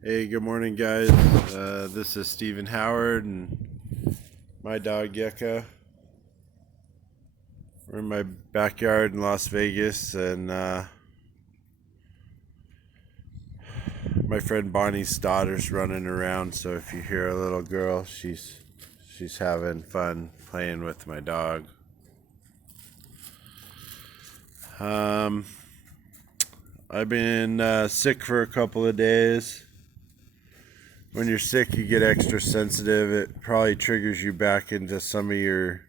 Hey, good morning, guys. This is Stephen Howard and my dog Yucca. We're in my backyard in Las Vegas, and my friend Bonnie's daughter's running around. So if you hear a little girl, she's having fun playing with my dog. Um, I've been sick for a couple of days. When you're sick, you get extra sensitive. It probably triggers you back into some of your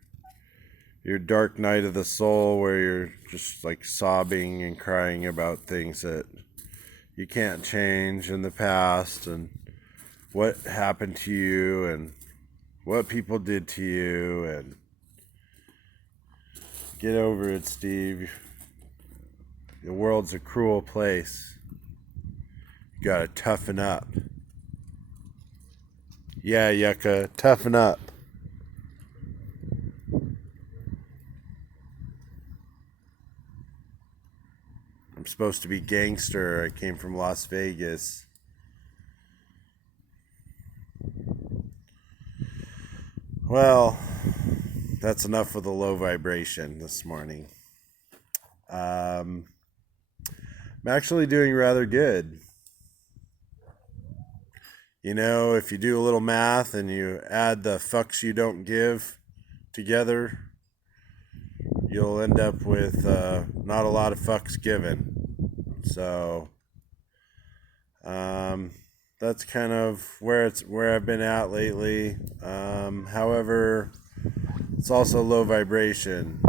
dark night of the soul, where you're just like sobbing and crying about things that you can't change in the past, and what happened to you and what people did to you. And get over it, Steve. The world's a cruel place. You gotta toughen up. Yeah, Yucca, toughen up. I'm supposed to be gangster. I came from Las Vegas. Well, that's enough of the low vibration this morning. I'm actually doing rather good. You know, if you do a little math and you add the fucks you don't give together, you'll end up with not a lot of fucks given. So that's kind of where I've been at lately. However, it's also low vibration.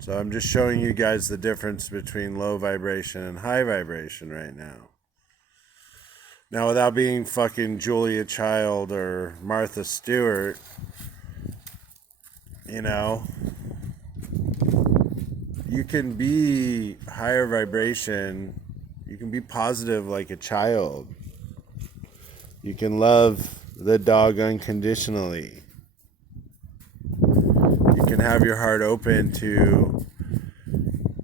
So I'm just showing you guys the difference between low vibration and high vibration right now. Now, without being fucking Julia Child or Martha Stewart, you know, you can be higher vibration. You can be positive like a child. You can love the dog unconditionally. You can have your heart open to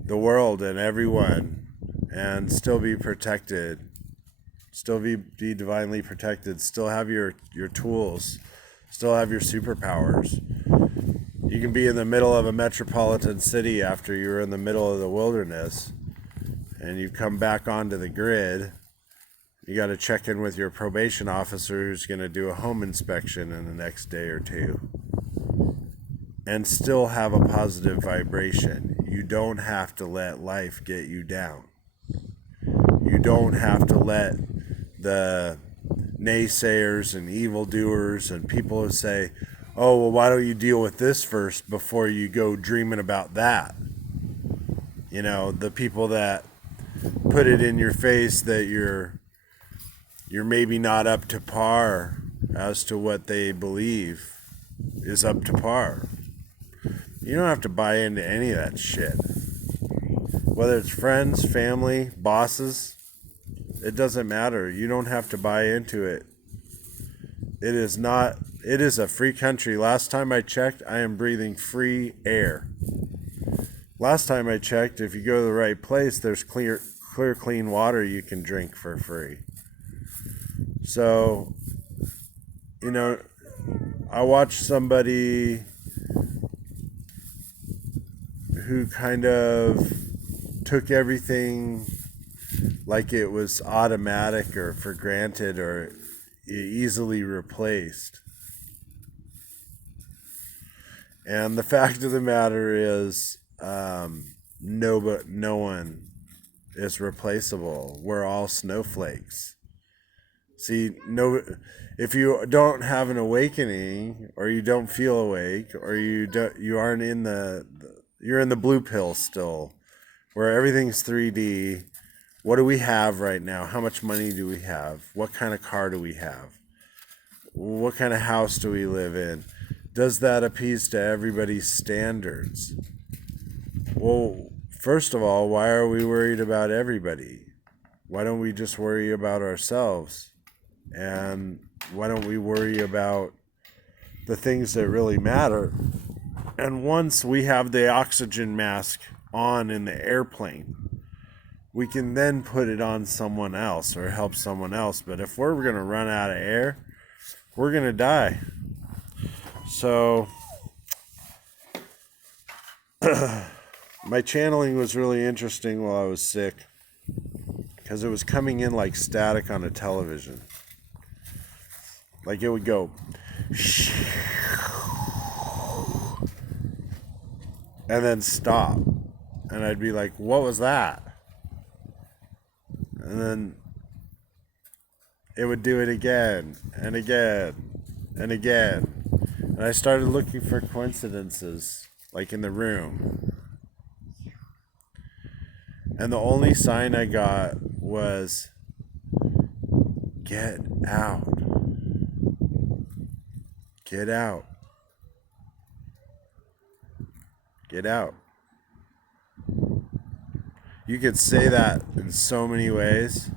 the world and everyone and still be protected. Still be divinely protected. Still have your tools. Still have your superpowers. You can be in the middle of a metropolitan city after you're in the middle of the wilderness and you come back onto the grid. You got to check in with your probation officer who's going to do a home inspection in the next day or two, and still have a positive vibration. You don't have to let life get you down. You don't have to let the naysayers and evildoers and people who say, oh, well, why don't you deal with this first before you go dreaming about that? You know, the people that put it in your face that you're maybe not up to par as to what they believe is up to par. You don't have to buy into any of that shit. Whether it's friends, family, bosses, it doesn't matter. You don't have to buy into it. It is a free country. Last time I checked, I am breathing free air. Last time I checked, if you go to the right place, there's clear, clean water you can drink for free. So, you know, I watched somebody who kind of took everything like it was automatic or for granted or easily replaced. And the fact of the matter is, no one is replaceable. We're all snowflakes. See, if you don't have an awakening, or you don't feel awake, or you aren't in you're in the blue pill still, where everything's 3D. What do we have right now? How much money do we have? What kind of car do we have? What kind of house do we live in? Does that appease to everybody's standards? Well, first of all, why are we worried about everybody? Why don't we just worry about ourselves? And why don't we worry about the things that really matter? And once we have the oxygen mask on in the airplane, we can then put it on someone else or help someone else. But if we're going to run out of air, we're going to die. So my channeling was really interesting while I was sick because it was coming in like static on a television. Like it would go and then stop. And I'd be like, what was that? And then it would do it again and again and again. And I started looking for coincidences, like in the room. And the only sign I got was, get out. Get out. Get out. You could say that in so many ways.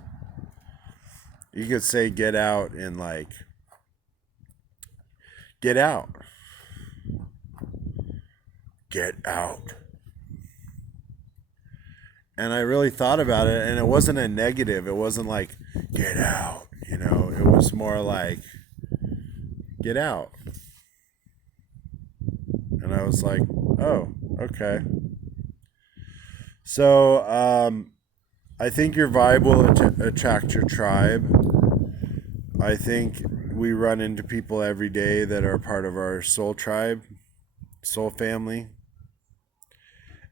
You could say get out in like, get out. Get out. And I really thought about it, and it wasn't a negative. It wasn't like, get out, you know. It was more like, get out. And I was like, oh, okay. So, I think your vibe will attract your tribe. I think we run into people every day that are part of our soul tribe, soul family.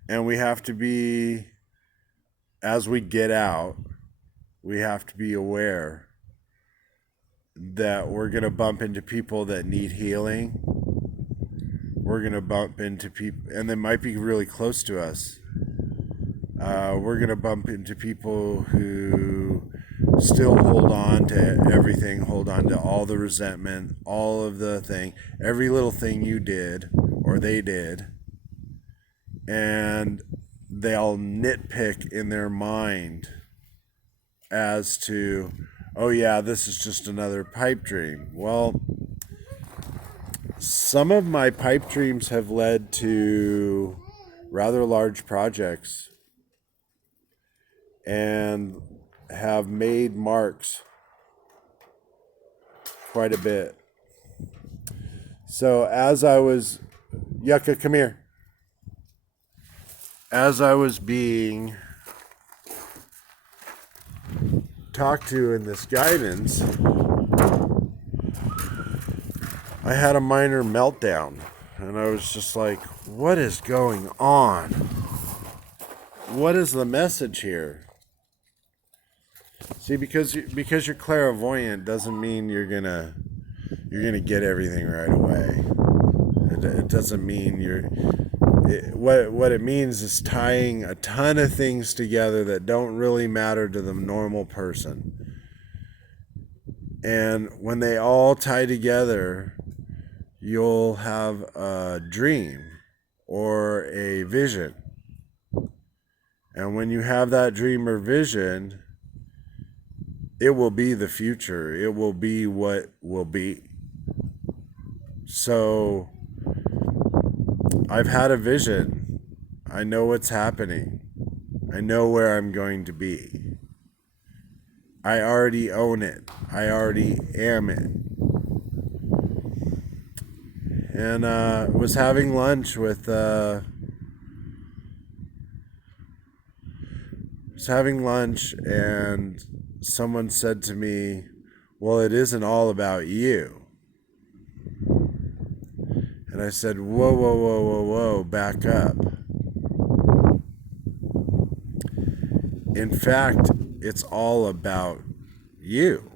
And we have to be, as we get out, we have to be aware that we're going to bump into people that need healing. We're going to bump into people, and they might be really close to us. We're going to bump into people who still hold on to everything, hold on to all the resentment, all of the thing, every little thing you did or they did. And they'll nitpick in their mind as to, oh yeah, this is just another pipe dream. Well, some of my pipe dreams have led to rather large projects and have made marks quite a bit. So as I was, Yucca, come here. As I was being talked to in this guidance, I had a minor meltdown. And I was just like, what is going on? What is the message here? See, because you're clairvoyant doesn't mean you're gonna get everything right away. It doesn't mean what it means is tying a ton of things together that don't really matter to the normal person. And when they all tie together, you'll have a dream or a vision. And when you have that dream or vision, it will be the future. It will be what will be. So I've had a vision. I know what's happening. I know where I'm going to be. I already own it. I already am it. And was having lunch with and someone said to me, well, it isn't all about you. And I said, whoa, whoa, whoa, whoa, whoa, back up. In fact, it's all about you.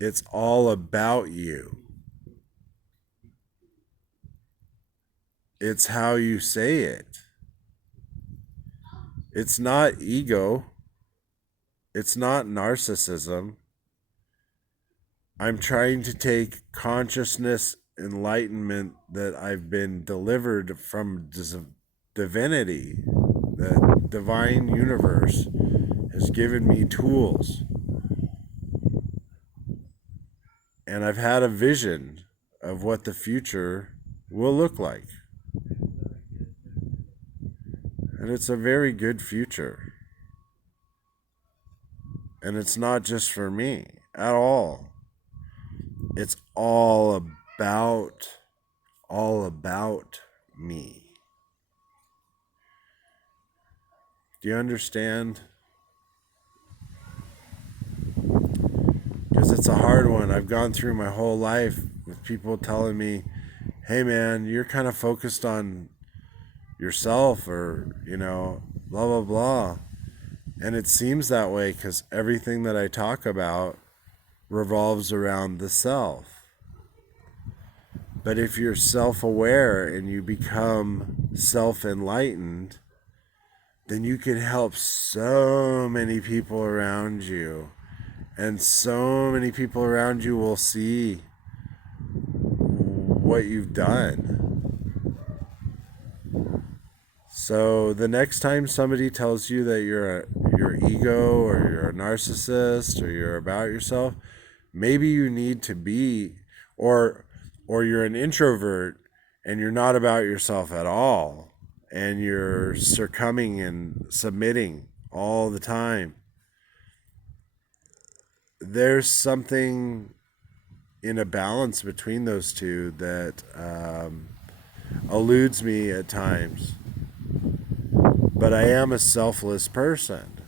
It's all about you. It's how you say it. It's not ego. It's not narcissism. I'm trying to take consciousness enlightenment that I've been delivered from divinity. The divine universe has given me tools. And I've had a vision of what the future will look like. And it's a very good future. And it's not just for me at all. It's all about me. Do you understand? Because it's a hard one. I've gone through my whole life with people telling me, hey man, you're kind of focused on yourself, or, blah, blah, blah. And it seems that way because everything that I talk about revolves around the self. But if you're self-aware and you become self-enlightened, then you can help so many people around you. And so many people around you will see what you've done. So the next time somebody tells you that your ego, or you're a narcissist, or you're about yourself, maybe you need to be, or you're an introvert and you're not about yourself at all, and you're succumbing and submitting all the time. There's something in a balance between those two that eludes me at times. But I am a selfless person.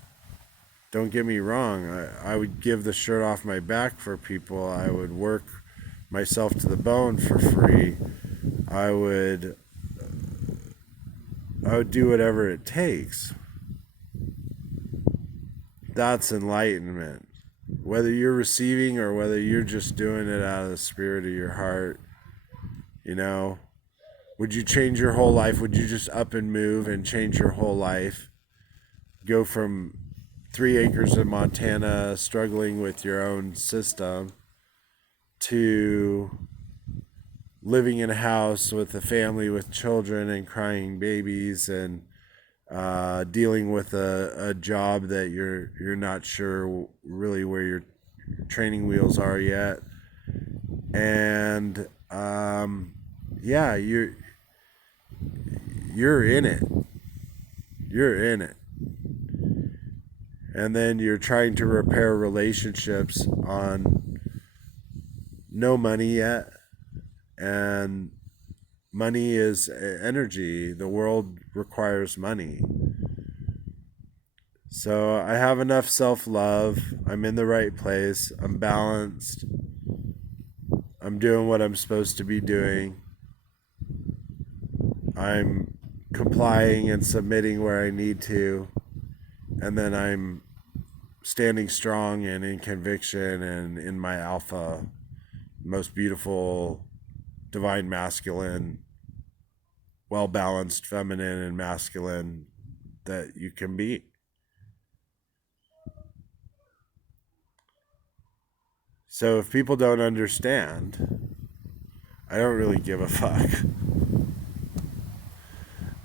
Don't get me wrong. I would give the shirt off my back for people. I would work myself to the bone for free. I would do whatever it takes. That's enlightenment. Whether you're receiving or whether you're just doing it out of the spirit of your heart, would you change your whole life? Would you just up and move and change your whole life? Go from 3 acres in Montana, struggling with your own system, to living in a house with a family with children and crying babies, and dealing with a job that you're not sure really where your training wheels are yet, and yeah, you're in it. You're in it. And then you're trying to repair relationships on no money yet. And money is energy. The world requires money. So I have enough self-love. I'm in the right place. I'm balanced. I'm doing what I'm supposed to be doing. I'm complying and submitting where I need to. And then I'm standing strong and in conviction and in my alpha, most beautiful, divine masculine, well-balanced feminine and masculine that you can be. So if people don't understand, I don't really give a fuck.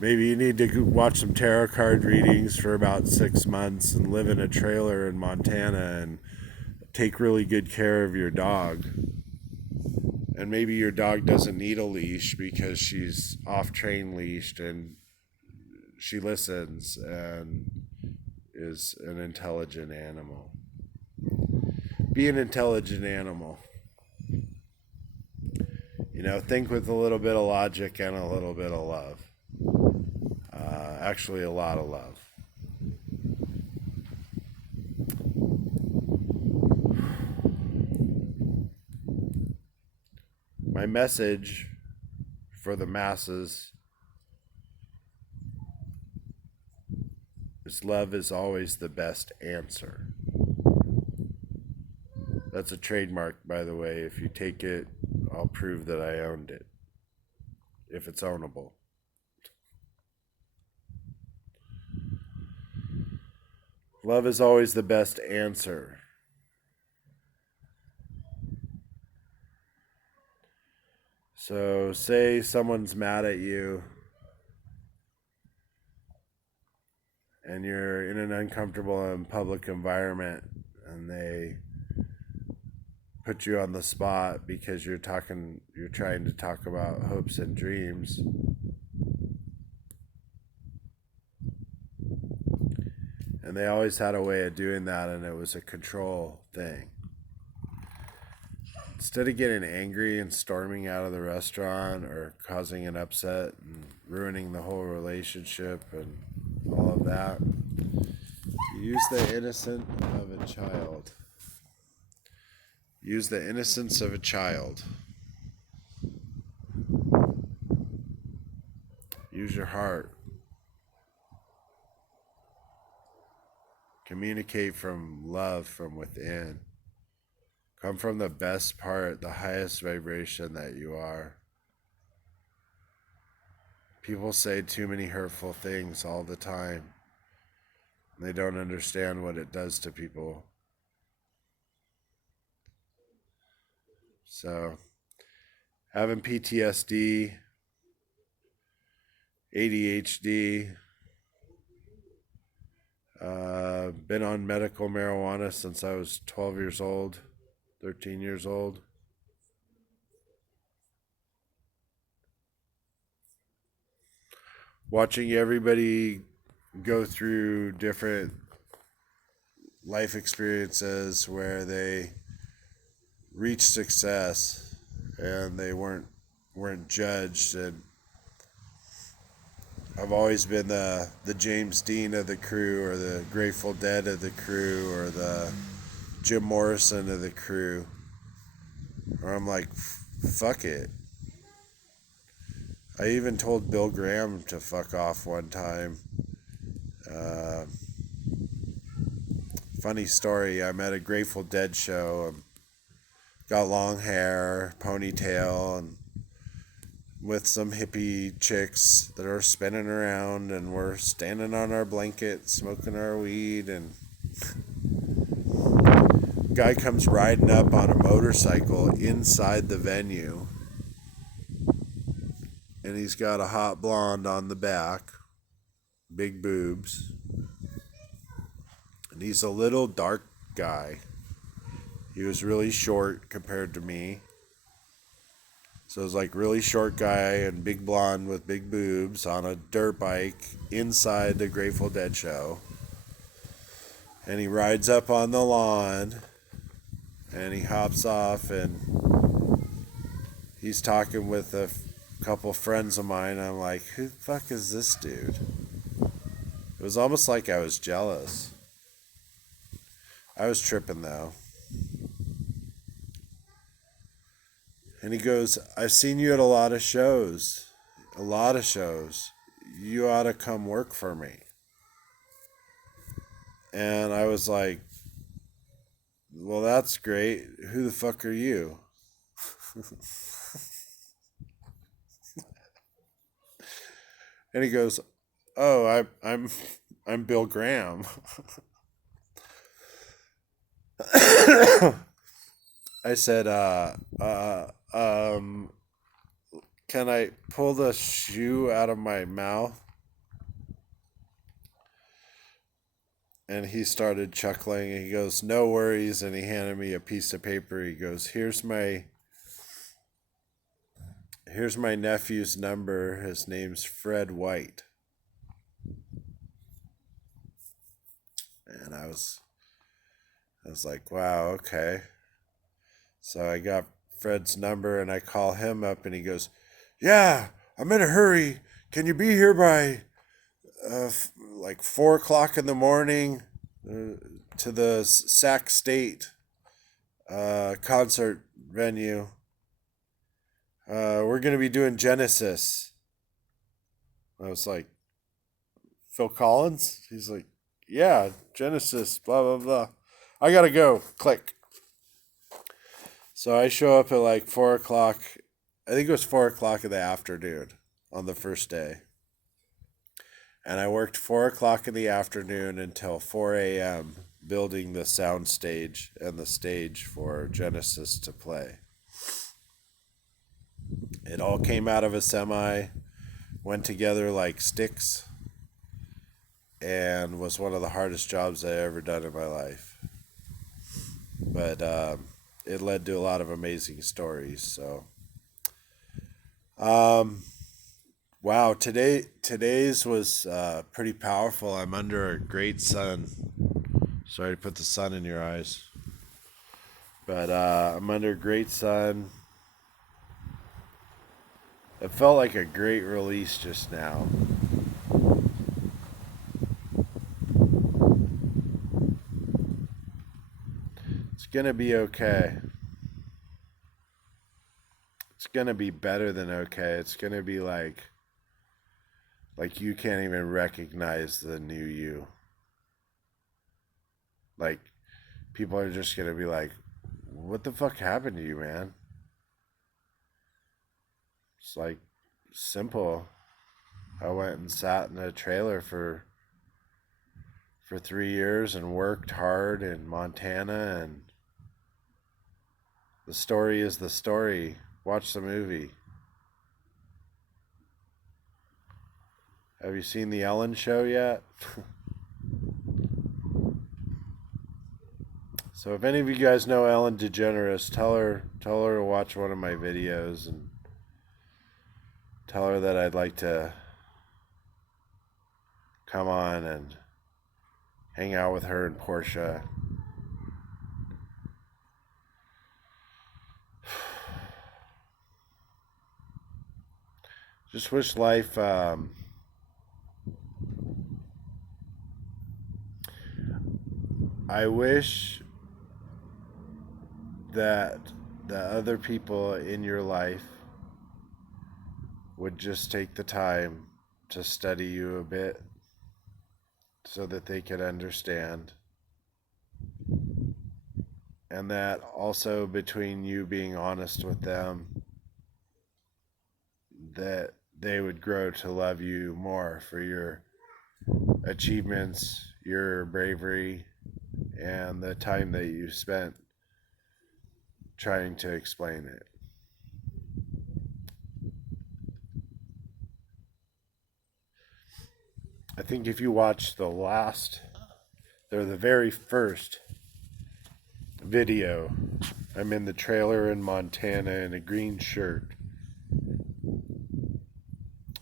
Maybe you need to watch some tarot card readings for about 6 months and live in a trailer in Montana and take really good care of your dog. And maybe your dog doesn't need a leash because she's off-train leashed and she listens and is an intelligent animal. Be an intelligent animal. Think with a little bit of logic and a little bit of love. Actually, a lot of love. My message for the masses is love is always the best answer. That's a trademark, by the way. If you take it, I'll prove that I owned it. If it's ownable. Love is always the best answer. So say someone's mad at you and you're in an uncomfortable and public environment and they put you on the spot because you're trying to talk about hopes and dreams. And they always had a way of doing that, and it was a control thing. Instead of getting angry and storming out of the restaurant or causing an upset and ruining the whole relationship and all of that, use the innocence of a child. Use the innocence of a child. Use your heart. Communicate from love from within. Come from the best part, the highest vibration that you are. People say too many hurtful things all the time. They don't understand what it does to people. So, having PTSD, ADHD, been on medical marijuana since I was 12 years old, 13 years old. Watching everybody go through different life experiences where they reached success and they weren't judged, and I've always been the James Dean of the crew, or the Grateful Dead of the crew, or the Jim Morrison of the crew. Or I'm like, fuck it. I even told Bill Graham to fuck off one time. Funny story, I'm at a Grateful Dead show. Got long hair, ponytail, and with some hippie chicks that are spinning around, and we're standing on our blanket smoking our weed, and guy comes riding up on a motorcycle inside the venue, and he's got a hot blonde on the back, big boobs, and he's a little dark guy. He was really short compared to me. So it was like really short guy and big blonde with big boobs on a dirt bike inside the Grateful Dead show. And he rides up on the lawn and he hops off, and he's talking with a couple friends of mine. I'm like, who the fuck is this dude? It was almost like I was jealous. I was tripping though. And he goes, I've seen you at a lot of shows. A lot of shows. You ought to come work for me. And I was like, well, that's great. Who the fuck are you? And he goes, oh, I'm Bill Graham. I said, can I pull the shoe out of my mouth? And he started chuckling, and he goes, no worries. And he handed me a piece of paper. He goes, here's my nephew's number. His name's Fred White. And I was like, wow, okay. So I got Fred's number, and I call him up, and he goes, yeah, I'm in a hurry. Can you be here by like 4 o'clock in the morning to the Sac State concert venue? We're going to be doing Genesis. I was like, Phil Collins? He's like, yeah, Genesis, blah, blah, blah. I got to go. Click. So I show up at like 4 o'clock. I think it was 4 o'clock in the afternoon on the first day. And I worked 4 o'clock in the afternoon until 4 a.m. building the sound stage and the stage for Genesis to play. It all came out of a semi, went together like sticks, and was one of the hardest jobs I ever done in my life. But it led to a lot of amazing stories. So Wow, today's was pretty powerful. I'm under a great sun. Sorry to put the sun in your eyes, but I'm under a great sun. It felt like a great release just now. It's gonna be okay. It's gonna be better than okay. It's gonna be like you can't even recognize the new you. Like people are just gonna be like, "What the fuck happened to you, man?" It's like simple. I went and sat in a trailer for 3 years and worked hard in Montana, and the story is the story. Watch the movie. Have you seen the Ellen Show yet? So if any of you guys know Ellen DeGeneres, tell her to watch one of my videos and tell her that I'd like to come on and hang out with her and Portia. Just wish life I wish that the other people in your life would just take the time to study you a bit so that they could understand. And that also between you being honest with them, that they would grow to love you more for your achievements, your bravery, and the time that you spent trying to explain it. I think if you watch the very first video, I'm in the trailer in Montana in a green shirt.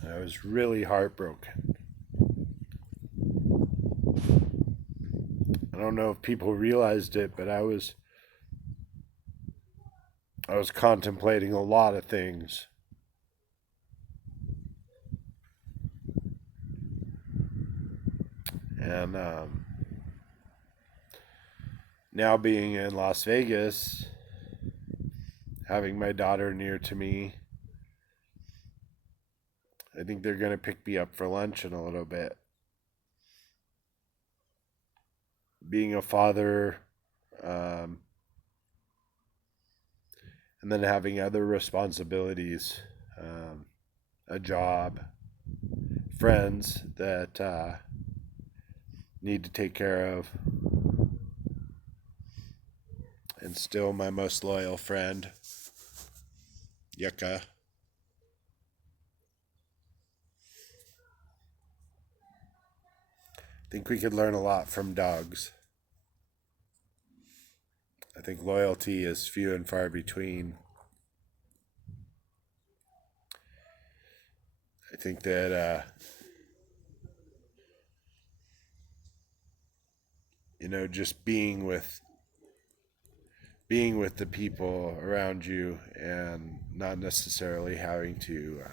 I was really heartbroken. I don't know if people realized it, but I was contemplating a lot of things. And now being in Las Vegas, having my daughter near to me, I think they're going to pick me up for lunch in a little bit. Being a father, and then having other responsibilities, a job, friends that need to take care of, and still my most loyal friend, Yucca. I think we could learn a lot from dogs. I think loyalty is few and far between. I think that just being with the people around you and not necessarily having to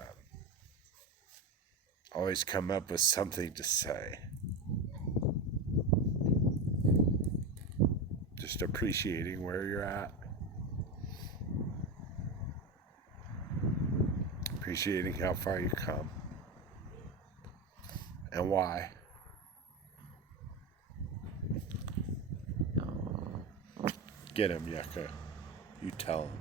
always come up with something to say. Just appreciating where you're at. Appreciating how far you come. And why. Get him, Yucca. You tell him.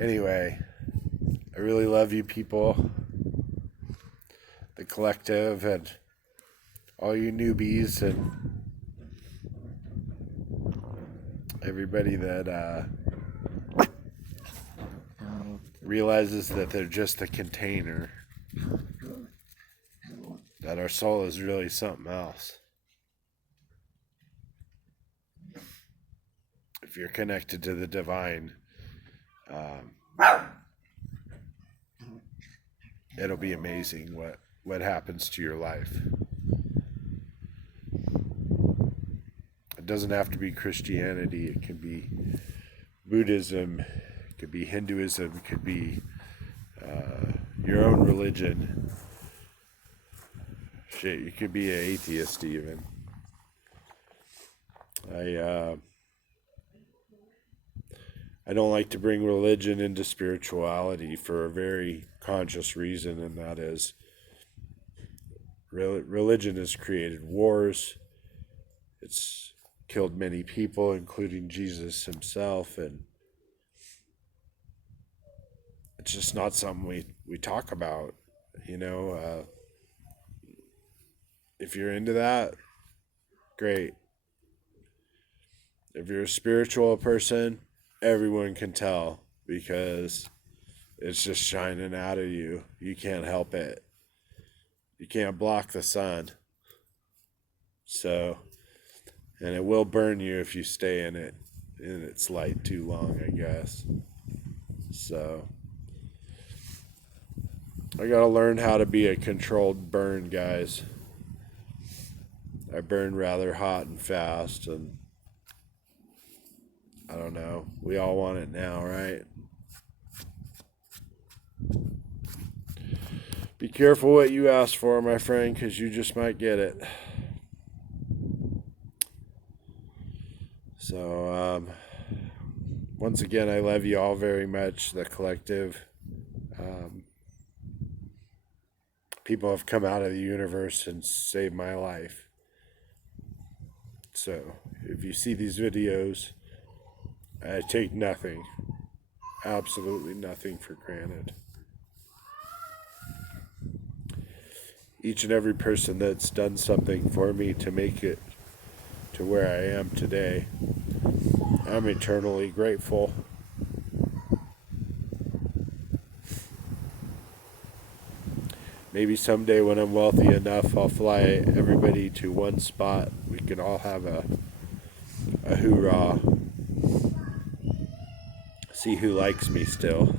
Anyway, I really love you people. The collective and all you newbies and everybody that realizes that they're just a container, that our soul is really something else. if you're connected to the divine, it'll be amazing what happens to your life. It doesn't have to be Christianity. It can be Buddhism. It could be Hinduism. It could be your own religion. Shit, you could be an atheist even. I don't like to bring religion into spirituality for a very conscious reason, and that is religion has created wars. It's killed many people, including Jesus himself, and it's just not something we talk about, you know. If you're into that, great. If you're a spiritual person, everyone can tell because it's just shining out of you. You can't help it. You can't block the sun. So, and it will burn you if you stay in its light too long, I guess. So, I gotta learn how to be a controlled burn, guys. I burn rather hot and fast, and I don't know. We all want it now, right? Be careful what you ask for, my friend, because you just might get it. So, once again, I love you all very much, the collective. People have come out of the universe and saved my life. So, if you see these videos, I take nothing, absolutely nothing for granted. Each and every person that's done something for me to make it to where I am today, I'm eternally grateful. Maybe someday when I'm wealthy enough, I'll fly everybody to one spot. We can all have a hoorah. See who likes me still.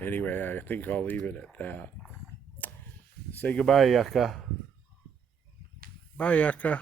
Anyway, I think I'll leave it at that. Say goodbye, Yucca. Bye, Yucca.